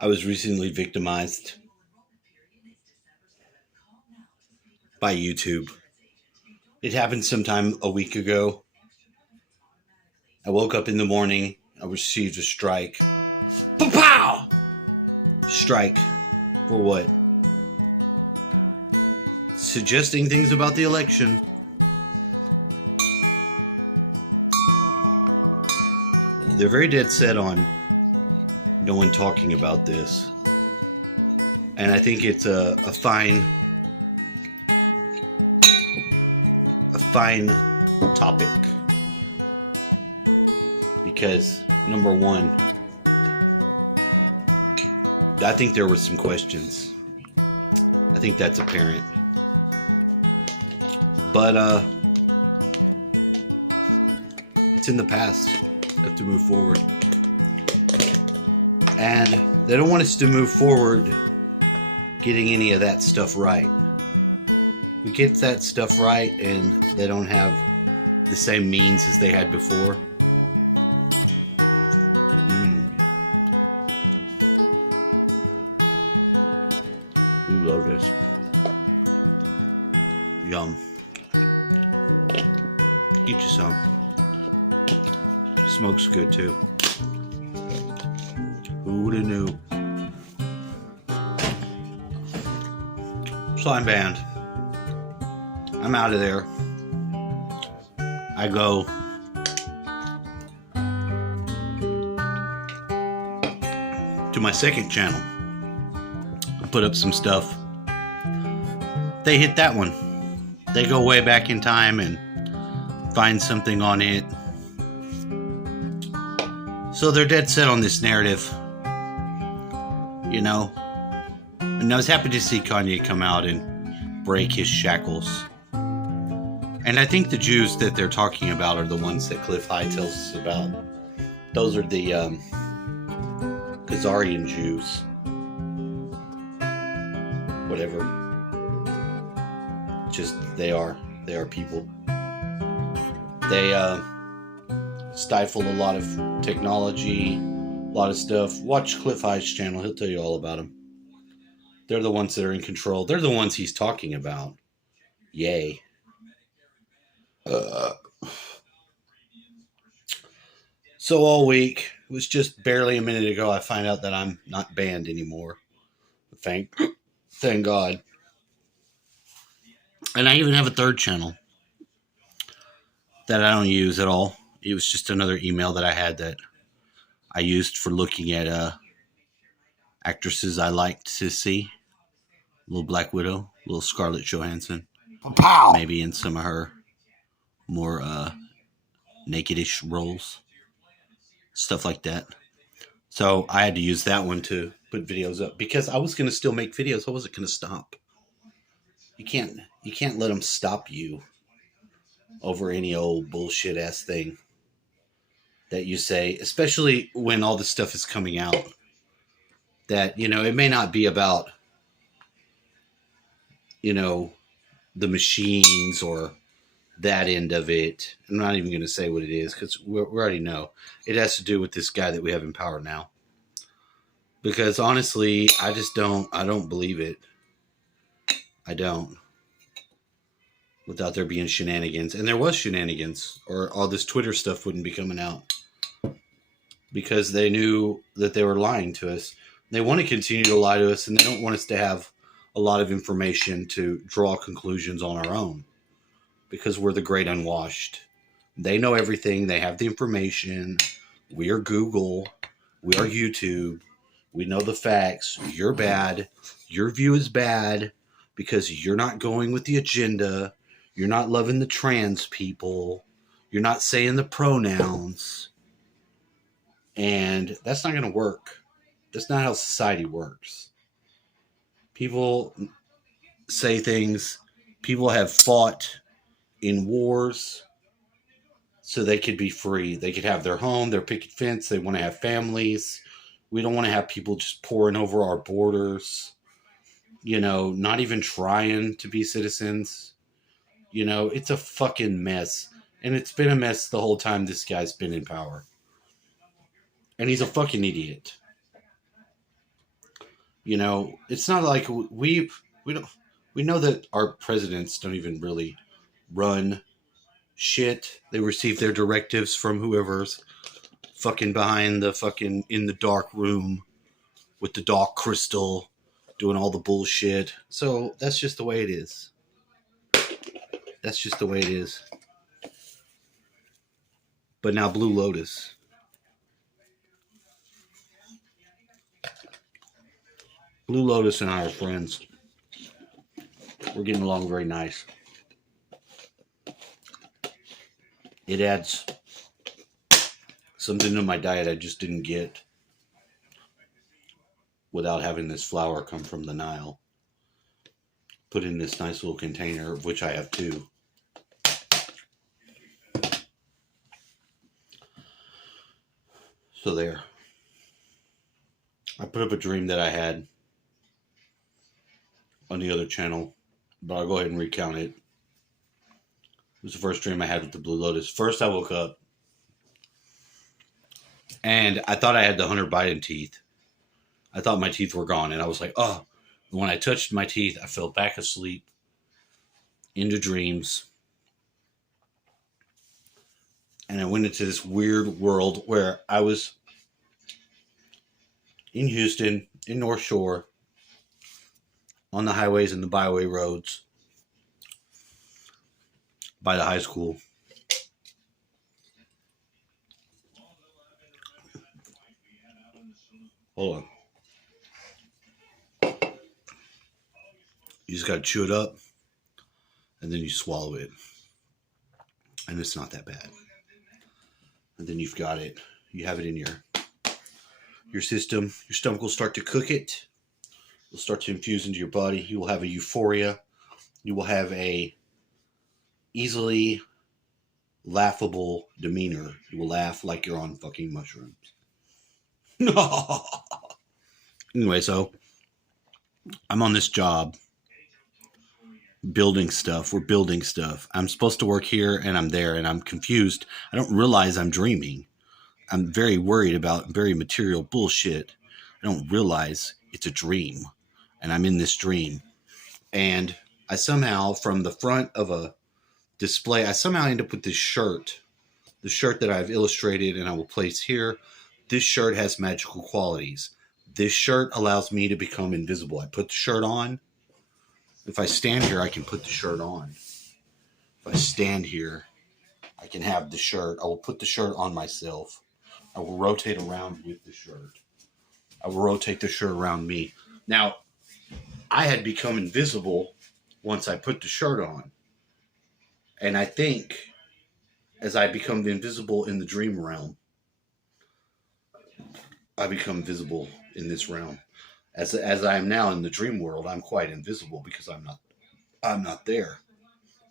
I was recently victimized by YouTube. It happened sometime a week ago. I woke up in the morning. I received a strike. Pow! Strike. For what? Suggesting things about the election. They're very dead set on no one talking about this. And I think it's a fine topic. Because, number one, I think there were some questions. I think that's apparent. But it's in the past. We have to move forward. And they don't want us to move forward getting any of that stuff right. We get that stuff right and they don't have the same means as they had before. Ooh, love this. Yum. Eat you some. Smoke's good too. Who would have knew? So I'm banned. I'm out of there. I go to my second channel. I put up some stuff. They hit that one. They go way back in time and find something on it. So they're dead set on this narrative. You know? And I was happy to see Kanye come out and break his shackles. And I think the Jews that they're talking about are the ones that Cliff High tells us about. Those are the Khazarian Jews. Whatever. Just they are people. They stifle a lot of technology, a lot of stuff. Watch Cliff High's channel. He'll tell you all about them. They're the ones that are in control. They're the ones he's talking about. Yay. So all week, it was just barely a minute ago, I find out that I'm not banned anymore. Thank God. And I even have a third channel that I don't use at all. It was just another email that I had that I used for looking at actresses I liked to see. Little Black Widow, little Scarlett Johansson. Pow! Maybe in some of her more naked-ish roles. Stuff like that. So I had to use that one to put videos up because I was going to still make videos. I wasn't going to stop. You can't let them stop you over any old bullshit ass thing that you say, especially when all this stuff is coming out. That, it may not be about, the machines or that end of it. I'm not even going to say what it is because we already know. It has to do with this guy that we have in power now. Because honestly, I don't believe it. I don't. Without there being shenanigans. And there was shenanigans, or all this Twitter stuff wouldn't be coming out. Because they knew that they were lying to us. They want to continue to lie to us, and they don't want us to have a lot of information to draw conclusions on our own. Because we're the great unwashed. They know everything. They have the information. We are Google. We are YouTube. We know the facts. You're bad. Your view is bad because you're not going with the agenda. You're not loving the trans people. You're not saying the pronouns. And that's not going to work. That's not how society works. People say things. People have fought in wars so they could be free. They could have their home, their picket fence. They want to have families. We don't want to have people just pouring over our borders, not even trying to be citizens. It's a fucking mess. And it's been a mess the whole time this guy's been in power. And he's a fucking idiot. It's not like we don't we know that our presidents don't even really run shit. They receive their directives from whoever's fucking behind the fucking in the dark room with the dark crystal doing all the bullshit. So that's just the way it is. That's just the way it is. But now Blue Lotus. Blue Lotus and I are friends. We're getting along very nice. It adds something to my diet I just didn't get without having this flower come from the Nile. Put in this nice little container, of which I have two. So there. I put up a dream that I had on the other channel, but I'll go ahead and recount it. It was the first dream I had with the Blue Lotus. First, I woke up and I thought I had the Hunter Biden teeth. I thought my teeth were gone, and I was like, oh. When I touched my teeth, I fell back asleep into dreams. And I went into this weird world where I was in Houston, in North Shore, on the highways and the byway roads, by the high school. Hold on. You just got to chew it up, and then you swallow it. And it's not that bad. And then you've got it. You have it in your system. Your stomach will start to cook it. It'll start to infuse into your body. You will have a euphoria. You will have a easily laughable demeanor. You will laugh like you're on fucking mushrooms. Anyway, so I'm on this job building stuff. We're building stuff. I'm supposed to work here and I'm there and I'm confused. I don't realize I'm dreaming. I'm very worried about very material bullshit. I don't realize it's a dream and I'm in this dream. And I somehow, from the front of a display, I somehow end up with this shirt, the shirt that I've illustrated and I will place here. This shirt has magical qualities. This shirt allows me to become invisible. I put the shirt on. If I stand here, I can put the shirt on. If I stand here, I can have the shirt. I will put the shirt on myself. I will rotate around with the shirt. I will rotate the shirt around me. Now, I had become invisible once I put the shirt on. And I think as I become invisible in the dream realm, I become visible in this realm. As I am now in the dream world, I'm quite invisible because I'm not there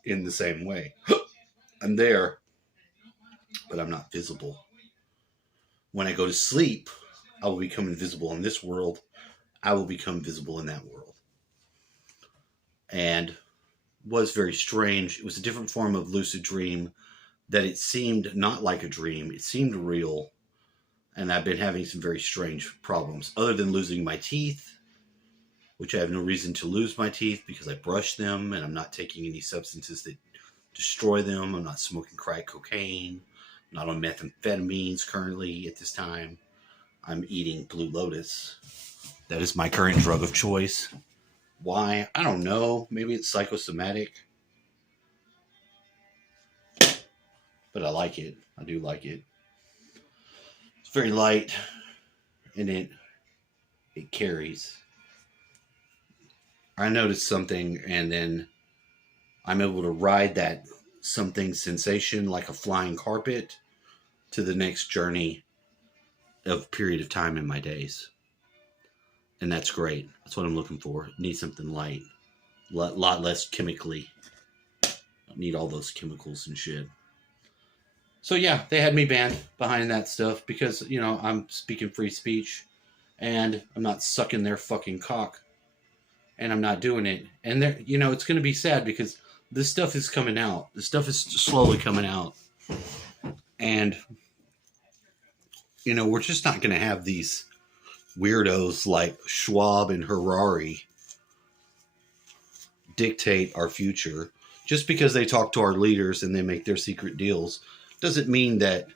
in the same way. I'm there, but I'm not visible. When I go to sleep, I will become invisible in this world. I will become visible in that world. And was very strange. It was a different form of lucid dream that it seemed not like a dream. It seemed real. And I've been having some very strange problems. Other than losing my teeth, which I have no reason to lose my teeth because I brush them and I'm not taking any substances that destroy them. I'm not smoking crack cocaine. I'm not on methamphetamines currently at this time. I'm eating Blue Lotus. That is my current drug of choice. Why? I don't know. Maybe it's psychosomatic. But I like it. I do like it. It's very light, and it carries. I noticed something, and then I'm able to ride that something sensation like a flying carpet to the next journey of period of time in my days. And that's great. That's what I'm looking for. Need something light, a lot less chemically. Don't need all those chemicals and shit. So yeah, they had me banned behind that stuff because, I'm speaking free speech and I'm not sucking their fucking cock and I'm not doing it. And it's going to be sad because this stuff is coming out. This stuff is slowly coming out. And, we're just not going to have these weirdos like Schwab and Harari dictate our future. Just because they talk to our leaders and they make their secret deals doesn't mean that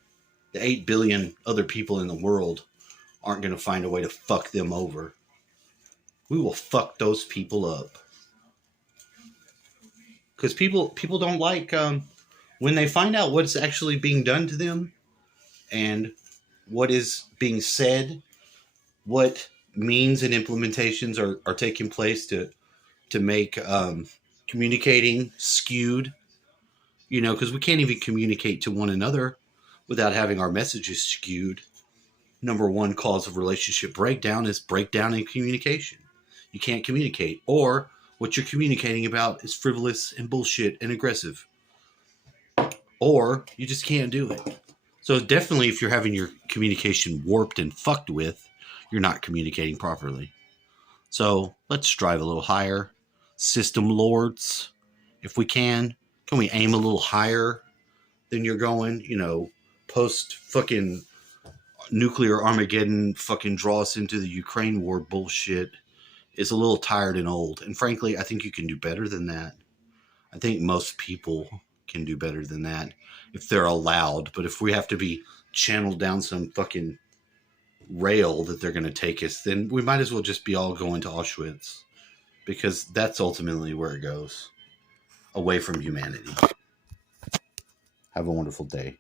the 8 billion other people in the world aren't going to find a way to fuck them over. We will fuck those people up. Because people don't like when they find out what's actually being done to them and what is being said, what means and implementations are taking place to make communicating skewed, because we can't even communicate to one another without having our messages skewed. Number one cause of relationship breakdown is breakdown in communication. You can't communicate, or what you're communicating about is frivolous and bullshit and aggressive, or you just can't do it. So definitely, if you're having your communication warped and fucked with, you're not communicating properly. So let's strive a little higher. System lords, if we can we aim a little higher than you're going? Post fucking nuclear Armageddon fucking draw us into the Ukraine war bullshit is a little tired and old. And frankly, I think you can do better than that. I think most people can do better than that if they're allowed. But if we have to be channeled down some fucking rail that they're going to take us, then we might as well just be all going to Auschwitz, because that's ultimately where it goes, away from humanity. Have a wonderful day.